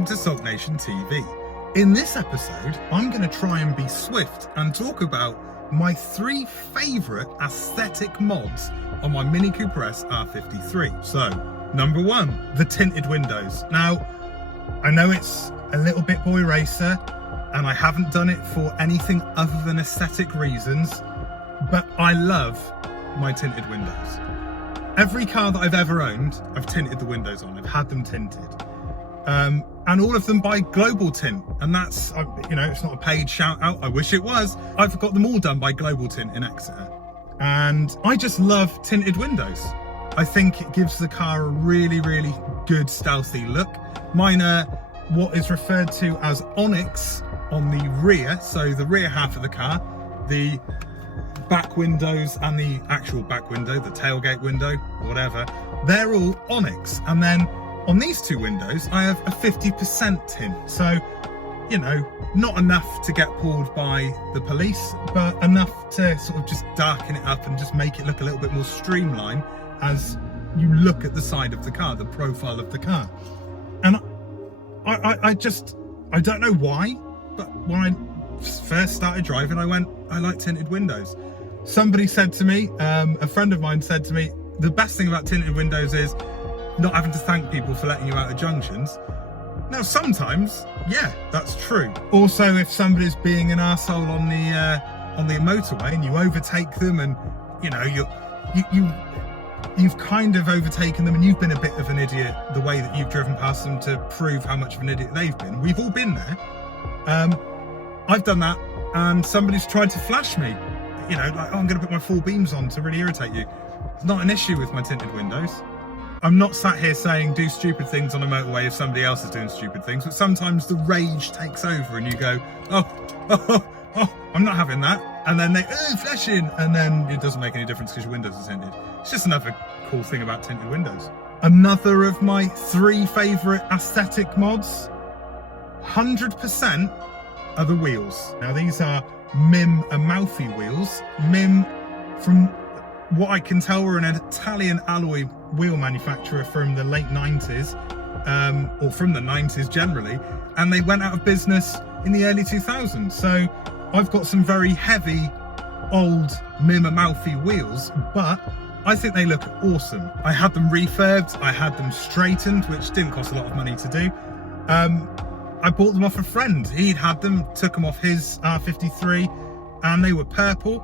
welcome to Sulk Nation TV. In this episode, I'm going to try and be swift and talk about my 3 favourite aesthetic mods on my Mini Cooper S R53. So, number 1, the tinted windows. Now, I know it's a little bit boy racer, and I haven't done it for anything other than aesthetic reasons, but I love my tinted windows. Every car that I've ever owned, I've tinted the windows on. I've had them tinted. And all of them by Global Tint. And that's, you know, it's not a paid shout out. I wish it was. I've got them all done by Global Tint in Exeter. And I just love tinted windows. I think it gives the car a really, really good stealthy look. Mine are what is referred to as onyx on the rear. So the rear half of the car, the back windows and the actual back window, the tailgate window, whatever, they're all onyx. And then on these 2 windows, I have a 50% tint. So, you know, not enough to get pulled by the police, but enough to sort of just darken it up and just make it look a little bit more streamlined as you look at the side of the car, the profile of the car. And I don't know why, but when I first started driving, I went, I like tinted windows. Somebody said to me, a friend of mine said to me, the best thing about tinted windows is not having to thank people for letting you out of junctions. Now, sometimes, yeah, that's true. Also, if somebody's being an arsehole on the motorway and you overtake them, and you know you've kind of overtaken them and you've been a bit of an idiot the way that you've driven past them to prove how much of an idiot they've been. We've all been there. I've done that, and somebody's tried to flash me. You know, like, oh, I'm going to put my full beams on to really irritate you. It's not an issue with my tinted windows. I'm not sat here saying do stupid things on a motorway if somebody else is doing stupid things, but sometimes the rage takes over and you go, oh, I'm not having that. And then they, flashing, and then it doesn't make any difference because your windows are tinted. It's just another cool thing about tinted windows. Another of my 3 favourite aesthetic mods, 100% are the wheels. Now these are Mim Amalfi wheels. Mim, from what I can tell, were an Italian alloy wheel manufacturer from the late 90s, or from the 90s generally, and they went out of business in the early 2000s. So I've got some very heavy old Mim Amalfi wheels, but I think they look awesome. I had them refurbed, I had them straightened, which didn't cost a lot of money to do. I bought them off a friend. He'd had them, took them off his R53, and they were purple.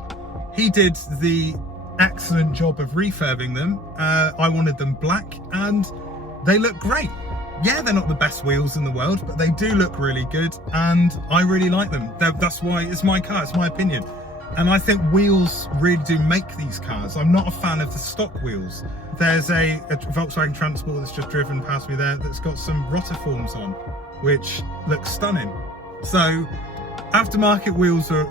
He did the excellent job of refurbing them. I wanted them black, and they look great. Yeah, they're not the best wheels in the world, but they do look really good, and I really like them. That's why it's my car, it's my opinion. And I think wheels really do make these cars. I'm not a fan of the stock wheels. There's a Volkswagen Transport that's just driven past me there that's got some rotiforms on, which looks stunning. So aftermarket wheels are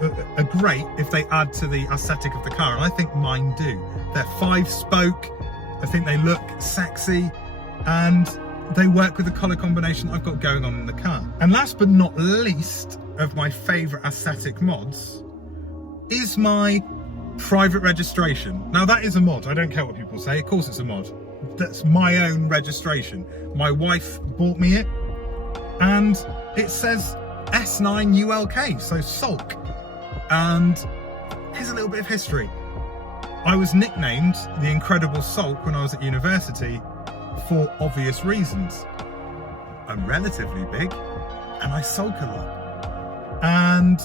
great if they add to the aesthetic of the car, and I think mine do. They're 5-spoke, I think they look sexy, and they work with the colour combination I've got going on in the car. And last but not least of my favourite aesthetic mods is my private registration. Now that is a mod, I don't care what people say, of course it's a mod. That's my own registration. My wife bought me it, and it says S9 ULK, so Sulk. And here's a little bit of history. I was nicknamed the Incredible Sulk when I was at university for obvious reasons. I'm relatively big and I sulk a lot. And,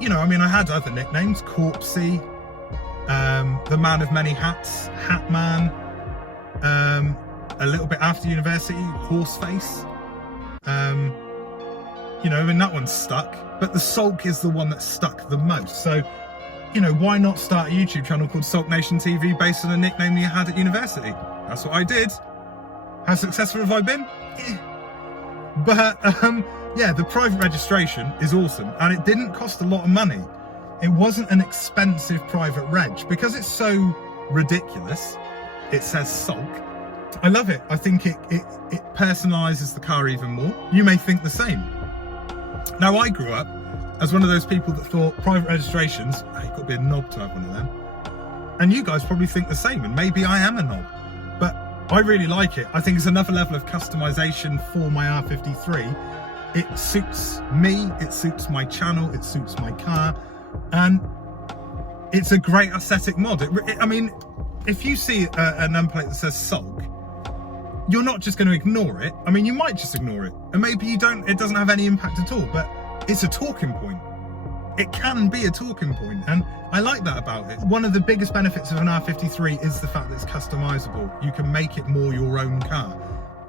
you know, I mean, I had other nicknames, Corpsey, the Man of Many Hats, Hat Man, a little bit after university, Horseface. You know, and that one stuck, but the Sulk is the one that stuck the most. So, you know, why not start a YouTube channel called SULKNATIOntv based on a nickname you had at university? That's what I did. How successful have I been? But, yeah, the private registration is awesome, and it didn't cost a lot of money. It wasn't an expensive private reg. Because it's so ridiculous, it says Sulk. I love it. I think it personalises the car even more. You may think the same. Now, I grew up as one of those people that thought private registrations, you've got to be a knob to have one of them. And you guys probably think the same, and maybe I am a knob. But I really like it. I think it's another level of customization for my R53. It suits me, it suits my channel, it suits my car, and it's a great aesthetic mod. I mean, if you see a number plate that says Sulk, you're not just going to ignore it. I mean, you might just ignore it, and maybe you don't. It doesn't have any impact at all, but it's a talking point. It can be a talking point, and I like that about it. One of the biggest benefits of an R53 is the fact that it's customizable. You can make it more your own car.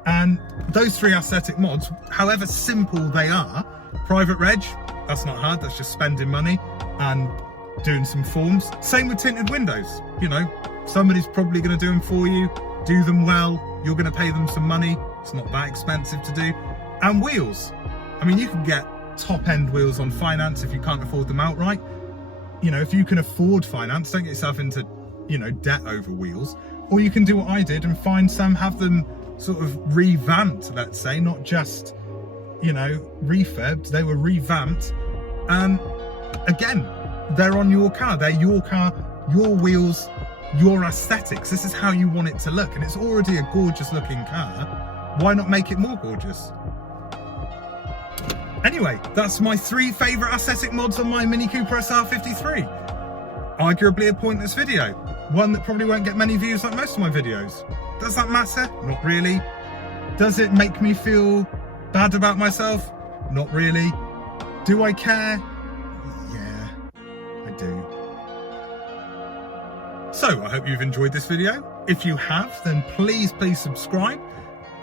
And those three aesthetic mods, however simple they are, private reg, that's not hard, that's just spending money and doing some forms. Same with tinted windows. You know, somebody's probably going to do them for you, do them well, you're going to pay them some money, it's not that expensive to do. And wheels. I mean, you can get top-end wheels on finance if you can't afford them outright. You know, if you can afford finance, don't get yourself into, you know, debt over wheels. Or you can do what I did and find some, have them sort of revamped, let's say, not just, you know, refurbed, they were revamped. And again, they're on your car, they're your car, your wheels, your aesthetics. This is how you want it to look, and it's already a gorgeous looking car. Why not make it more gorgeous? Anyway, that's my 3 favourite aesthetic mods on my Mini Cooper SR53. Arguably a pointless video. One that probably won't get many views like most of my videos. Does that matter? Not really. Does it make me feel bad about myself? Not really. Do I care? Yeah, I do. So, I hope you've enjoyed this video. If you have, then please subscribe.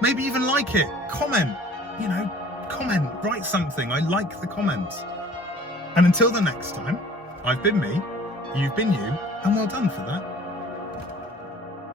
Maybe even like it. Comment. You know, comment, write something. I like the comments. And until the next time, I've been me, you've been you, and well done for that.